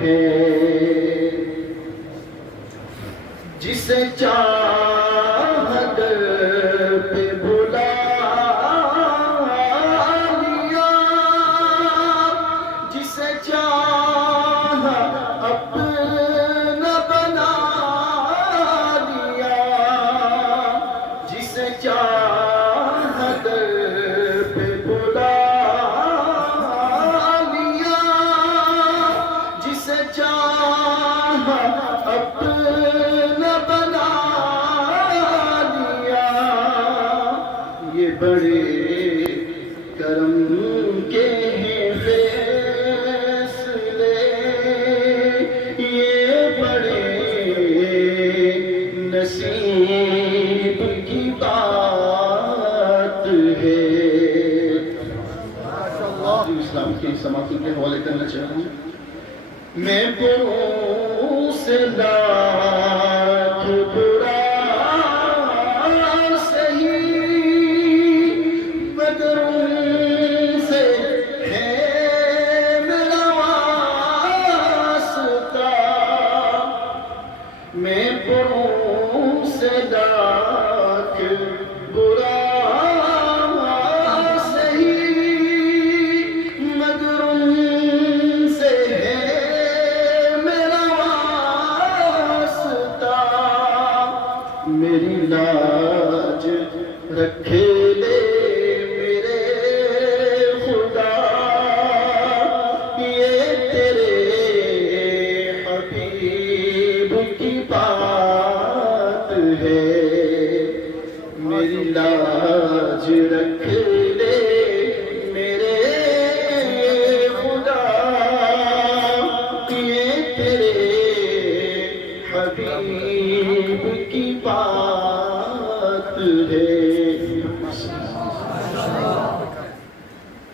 ہے، جسے چاہ در پہ بلا لیا، جسے چاہ اپنا بنا لیا، جسے چاہ در پہ بلا لیا، جسے چاہ اپنا بنا لیا، یہ بڑے کرم کے ہیں فیصلے، یہ بڑے نصیب کی بات ہے۔ اسلام کی سماعتوں کے حوالے کرنا چاہتا ہوں۔ میں بروں سے لاکھ برا سہی، بدروں سے ہے میرا واسطہ، میں بروں سے لاکھ برا میری لاج رکھے لے میرے خدا، یہ تیرے حبیب کی بات ہے، میری لاج رکھ لے میرے خدا، یہ تیرے حبیب کی بات